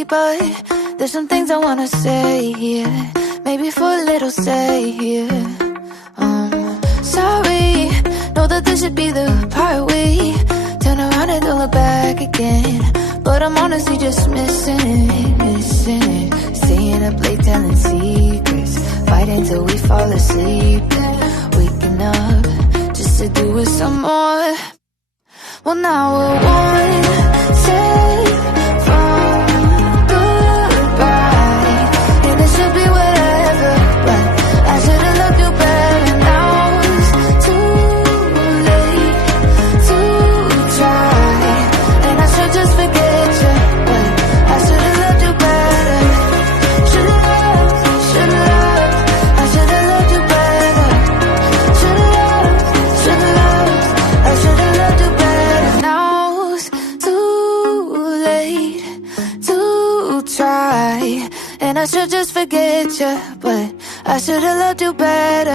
way, but there's some things I wanna say here. Maybe for a little stay here. Sorry, know that this should be the part we turn around and don't look back again. But I'm honestly just missing it. Staying up late telling secrets, fighting till we fall asleep, then waking up just to do it some more. Well, now we're one step from goodbye, and it should be whatever, but I should've loved you better. Now it's too late to try, and I should just forget you, but I should've loved you better. Should've loved, I should've loved you better. Should've loved, I should've loved you better. Now it's too late to try, and I should just forget you, but I should've loved you better.